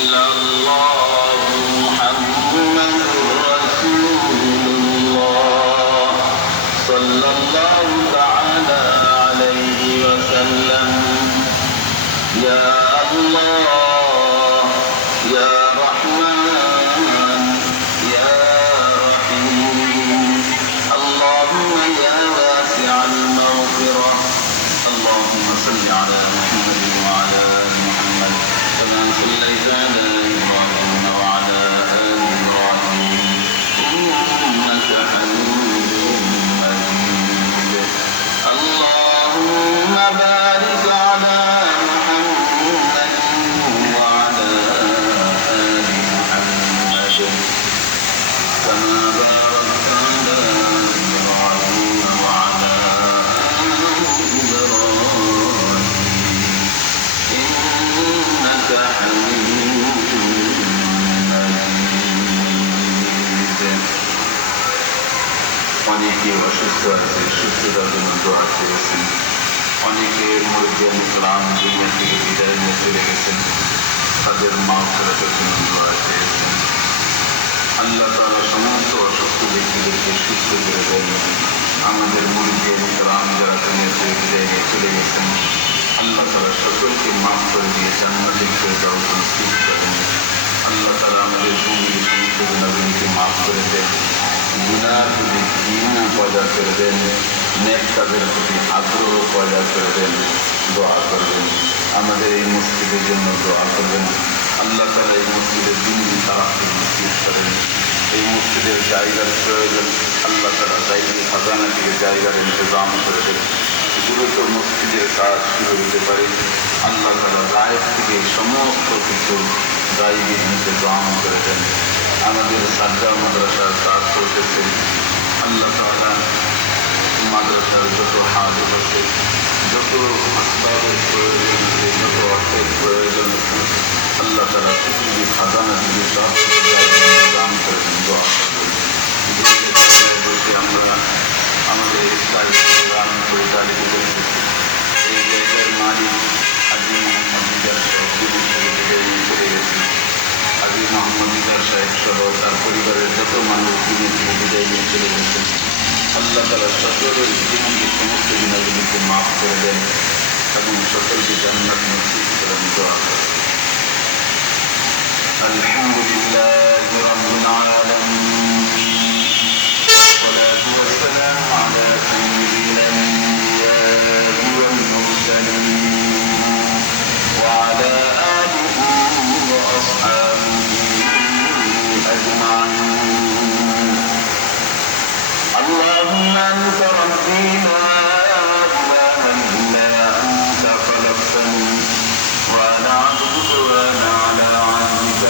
إلا الله محمد رسول الله صلى الله تعالى عليه وسلم يا الله يا رحمن يا رحيم اللهم يا واسع المغفرة اللهم صل على محمد وعلى آل محمد كما صليت على إبراهيم وعلى آل إبراهيم إنك حميد مجيد اللهم بارك على محمد وعلى آل محمد كما باركت على إبراهيم وعلى آل إبراهيم إنك حميد مجيد অনেকে অসুস্থ আছে, সুস্থতার জন্য দোয়া চেয়েছেন। অনেকে মুরব্বিয়ান ইকরাম দুনিয়া থেকে বিদায় নিয়ে চলে গেছেন, তাদের মাগফিরাতের জন্য দোয়া চেয়েছেন। আল্লাহ তাআলা সমস্ত অসুস্থ ব্যক্তিদেরকে সুস্থ করে দেন। আমাদের মুরব্বিয়ান ইকরাম যারা দুনিয়া থেকে বিদায় নিয়ে চলে গেছেন, আল্লাহ তাআলা সকলকে মাফ করে দিয়ে জান্নাতুল ফেরদাউস নসিব করেন। আল্লাহ তাআলা আমাদের সঙ্গী সমস্ত গুনাহগুলিকে মাফ করে দেন, গুনার প্রতি ঘৃণা পয়দা করে দেন, নেক কাজের প্রতি আগ্রহ পয়দা করে দেন। দোয়া করবেন, আমাদের এই মসজিদের জন্য দোয়া করবেন। আল্লাহ তাআলা এই মসজিদের দিন তারাফি নসিব করেন। এই মসজিদের জায়গার প্রয়োজন, আল্লাহ তাআলা জায়গার খাজানা থেকে জায়গার ইন্তজাম করে দেন। দ্রুত মসজিদের কাজ শুরু হতে পারে। আল্লাহ তাআলা রায়ের থেকে সমস্ত কিছু জায়গার ইন্তজাম করে দেন। আমাদের সাজ্জা মাদ্রাসার কাজ চলতেছে। আল্লাহ তাআলা মাদ্রাসার যত হাজত আছে, যত আসবাবের প্রয়োজন আছে, যত অর্থের প্রয়োজন আছে, আল্লাহ তাআলা পৃথিবীর খাজানা থেকে সব ইন্তজাম করে দেন। দোয়া করবেন। বসে আমরা আমাদের ইসলামী প্রোগ্রাম পরিচালিত করতেছি। এই জায়গার মালিক হাজী মোহাম্মদ নিজার সাহেব দিল্লি থেকে বিদায় নিয়ে চলে গেছেন। হাজী মোহাম্মদ নিজার সাহেব সহ তার পরিবারের যত মানুষ দিনে থেকে বিদায় নিয়ে চলে গেছেন, আল্লাহ তাআলা সকলের জীবনকে সমস্ত গুনাহগুলিকে মাফ করে দেন এবং সকলকে জান্নাত নসিব করেন। দোয়া করেন। আলহামদুলিল্লাহি রাব্বিল আলামিন